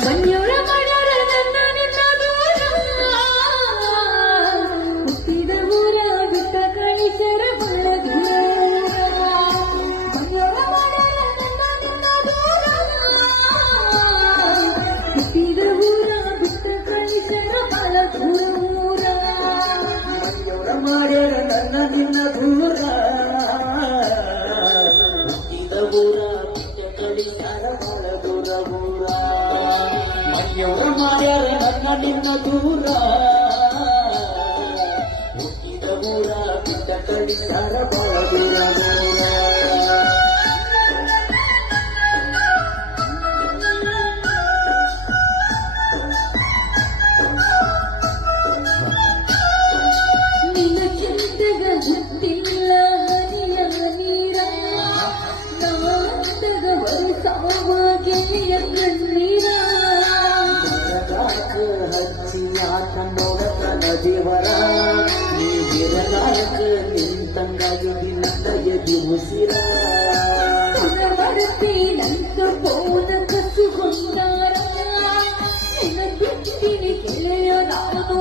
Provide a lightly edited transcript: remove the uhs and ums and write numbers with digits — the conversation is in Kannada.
ಮನೆಯವರ ಮಾಡ್ಯಾರ ನನ್ನ ನಿನ್ನ ದೂರ ಹುಟ್ಟಿದ ಊರ ಬಿಟ್ಟ ಕಳಿಸರ ಬಹಳ ದೂರ ಮನೆಯವರ ಮಾಡ್ಯಾರ ನನ್ನ ನಿನ್ನ ದೂರ ಹುಟ್ಟಿದ ಊರ ಬಿಟ್ಟ ಕಳಿಸರ ಬಹಳ ದೂರ ಮನೆಯವರ ಮಾಡ್ಯಾರ ನನ್ನ ನಿನ್ನ ದೂರ ಹುಟ್ಟಿದ ಊರ ಬಿಟ್ಟ ಕಳಿಸರ ಬಹಳ ದೂರ ಊರ ಮನೆಯವರ ಮಾಡ್ಯಾರ ನನ್ನ ನಿನ್ನ ದೂರ ಹುಟ್ಟಿದ ಊರ ಬಿಟ್ಟ ಕಳಿಸರ ಬಹಳ ದೂರ ದೂರ ನಿನ್ನ ಚಿಂತೆಗ ಹುಟ್ಟಿಲ್ಲ ಹನಿಯ ನೀರ ನಾಂತಗ ವರ್ಷವ ಗೆಳೆಯ ಕಣ್ಣೀರ ಹಚ್ಚಿಯಾಟ ನೋಡತನ ದೇವರ ನೀ ಬಿರಲಾಯಕ ನಿಂತಂಗಾಗಿ ನಿನ್ನಯದಿ ಉಸಿರ ಪುನರ್ವರ್ತಿ ನಂತ ಪೌನ ಕಸುಗೊಂಡಾರ ನಿನ್ನ ಬಿಟ್ಟಿನಿ ಗೆಳೆಯ ನಾನು